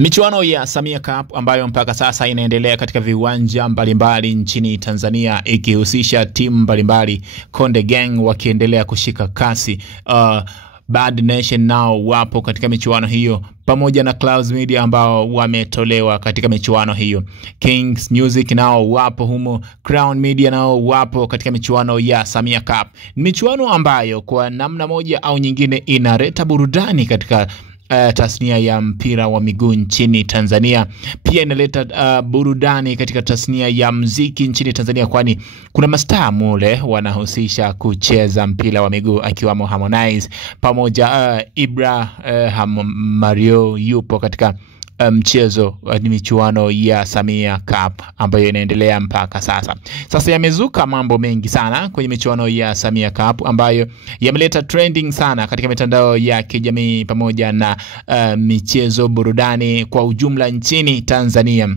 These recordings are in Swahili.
Michuano ya Samia Cup ambayo mpaka sasa inaendelea katika viwanja mbalimbali nchini Tanzania ikihusisha timu mbalimbali, Konde Gang wakiendelea kushika kasi. Bad Nation nao wapo katika michuano hiyo pamoja na Clouds Media ambao wametolewa katika michuano hiyo. Kings Music nao wapo humo, Crown Media nao wapo katika michuano ya Samia Cup. Michuano ambayo kwa namna moja au nyingine inaleta burudani katika tasnia ya mpira wa miguu nchini Tanzania. Pia inaleta burudani katika tasnia ya muziki nchini Tanzania, kwani kuna mastaa mule wanahusisha kucheza mpira wa miguu akiwamo Harmonize pamoja Ibra Mario yupo katika mchezo ni michuano ya Samia Cup ambayo inaendelea mpaka sasa. Sasa yamezuka mambo mengi sana kwenye michuano ya Samia Cup ambayo yameleta trending sana katika mitandao ya kijamii pamoja na michezo burudani kwa ujumla nchini Tanzania.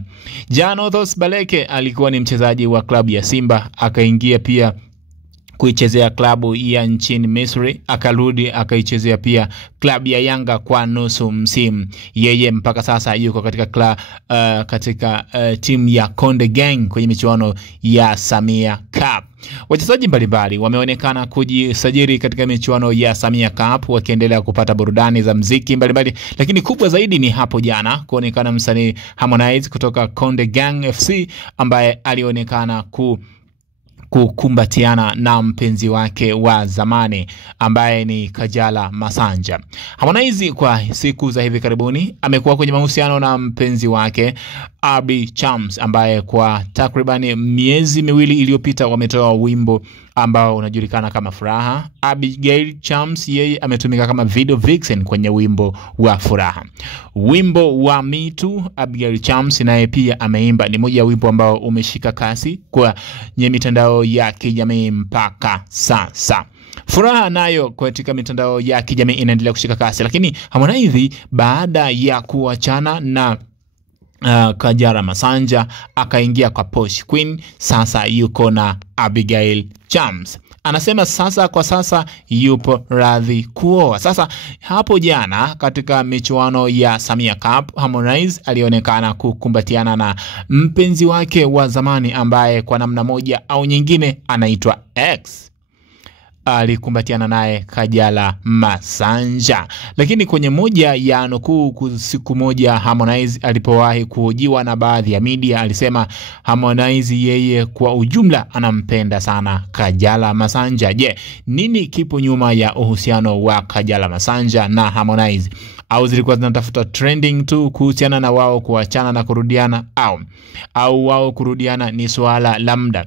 Janothos Baleke alikuwa ni mchezaji wa klabu ya Simba, akaingia pia kuichezea klabu ya nchini Misri, akarudi akaichezea pia klabu ya Yanga kwa nusu msimu. Yeye mpaka sasa yuko katika timu ya Konde Gang kwenye michuano ya Samia Cup. Wachezaji mbalimbali wameonekana kujisajili katika michuano ya Samia Cup wakiendelea kupata burudani za muziki mbalimbali, lakini kubwa zaidi ni hapo jana kuonekana msanii Harmonize kutoka Konde Gang FC ambaye alionekana kukumbatiana na mpenzi wake wa zamani ambaye ni Kajala Masanja. Harmonize kwa siku za hivi karibuni amekuwa kwenye mahusiano na mpenzi wake Abigail Chams ambaye kwa takriban miezi miwili iliyopita wametoa wimbo ambao unajulikana kama Furaha. Abigail Chams yeye ametumika kama video vixen kwenye wimbo wa Furaha. Wimbo wa Me Too, Abigail Chams naye pia ameimba, ni moja ya wimbo ambao umeshika kasi kwa mitandao ya kijamii mpaka sasa. Furaha nayo katika mitandao ya kijamii inaendelea kushika kasi, lakini Harmonize baada ya kuachana na Kajala Masanja akaingia kwa Posh Queen, sasa yuko na Abigail Chams. Anasema kwa sasa yupo radhi kuoa. Sasa hapo jana katika michuano ya Samia Cup, Harmonize alionekana kukumbatiana na mpenzi wake wa zamani ambaye kwa namna moja au nyingine anaitwa X. Alikumbatiana naye Kajala Masanja. Lakini kwenye moja ya nukuu siku moja Harmonize alipowahi kuhojiwa na baadhi ya media, alisema Harmonize yeye kwa ujumla anampenda sana Kajala Masanja. Je, nini kipo nyuma ya uhusiano wa Kajala Masanja na Harmonize? Au zilikuwa zinatafuta trending tu kuhusiana na wao kuachana na kurudiana, au wao kurudiana ni swala la muda?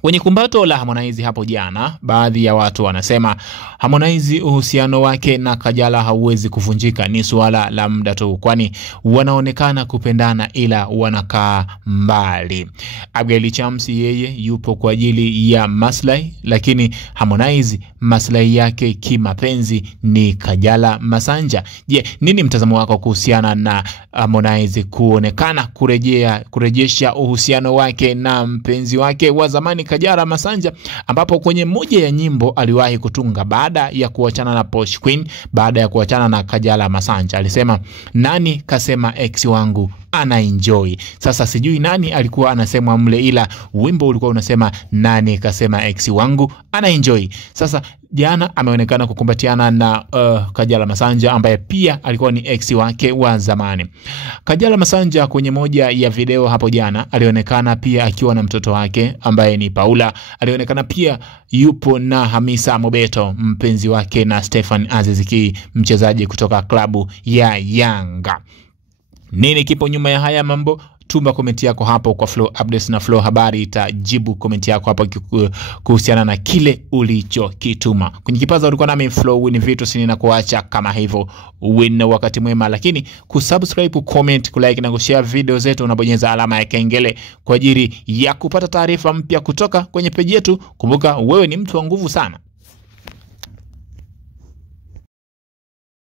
Kwenye kumbato la Harmonize hapo jana, baadhi ya watu wanasema Harmonize uhusiano wake na Kajala hauwezi kuvunjika, ni swala la muda tu, kwani wanaonekana kupendana ila wanakaa mbali. Abigail Chams yeye yupo kwa ajili ya maslahi, lakini Harmonize maslahi yake kimapenzi ni Kajala Masanja. Je, nini mtazamo wako kuhusiana na Harmonize kuonekana kurejesha uhusiano wake na mpenzi wake wa zamani Kajala Masanja, ambapo kwenye moja ya nyimbo aliwahi kutunga baada ya kuachana na Posh Queen, baada ya kuachana na Kajala Masanja, alisema nani kasema ex wangu ana enjoy. Sasa sijui nani alikuwa anasema mle, ila wimbo ulikuwa unasema nani kasema ex wangu ana enjoy. Sasa jana ameonekana kukumbatiana na Kajala Masanja ambaye pia alikuwa ni ex wake wa zamani. Kajala Masanja kwenye moja ya video hapo jana alionekana pia akiwa na mtoto wake ambaye ni Paula. Alionekana pia yupo na Hamisa Mobeto mpenzi wake na Stefan Aziz Ki mchezaji kutoka klabu ya Yanga. Nini kipo nyuma ya haya mambo? Tuma komenti yako hapo kwa Flow Updates na Flow Habari itajibu komenti yako hapo kuhusiana na kile ulichokituma. Kwenye kipaza ulikuwa nami Flow Win Vitu, sini na kuacha kama hivyo. Win wakati mwema, lakini kusubscribe, comment, kulike na kushare video zetu, unabonyeza alama ya kengele kwa ajili ya kupata taarifa mpya kutoka kwenye page yetu. Kumbuka wewe ni mtu wa nguvu sana.